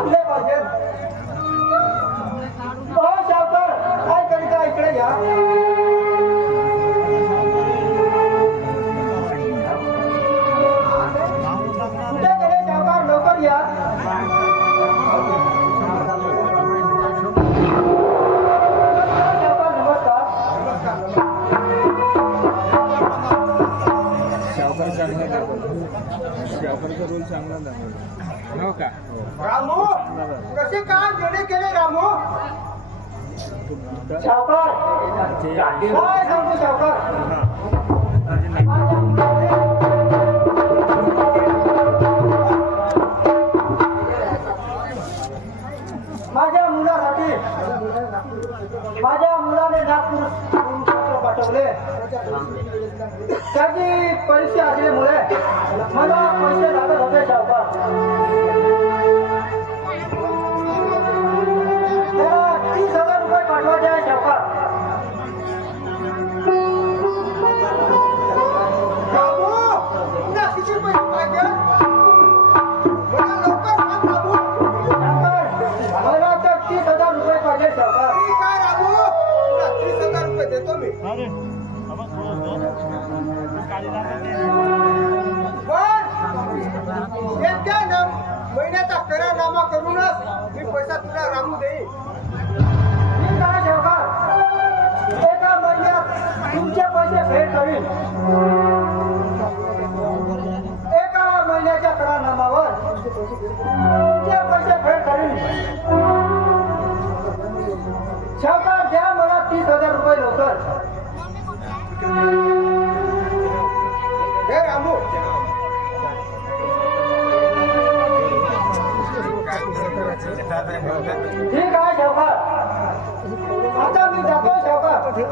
थांबले पाहिजे काय करीता इकडे घ्या व्यापाराचा रोल चांगला दाखवला. हो का? रामू कसे काय केले केले रामू? सावकार. काय सांगू सावकार? माझ्या मुलासाठी माझ्या मुलाने नागपूर पाठवले. त्याची परीक्षा असल्यामुळे मला पैसे लागत होते. महिन्याचा करारनामा करूनच मी पैसा तुला रामू देईन. मी काय सावकार एका महिन्यात तुमचे पैसे भेट करीन एका महिन्याच्या करारनामावर तुमचे पैसे फेड करीन ठीक आहे सावकार आता मी जातो सावकार आपली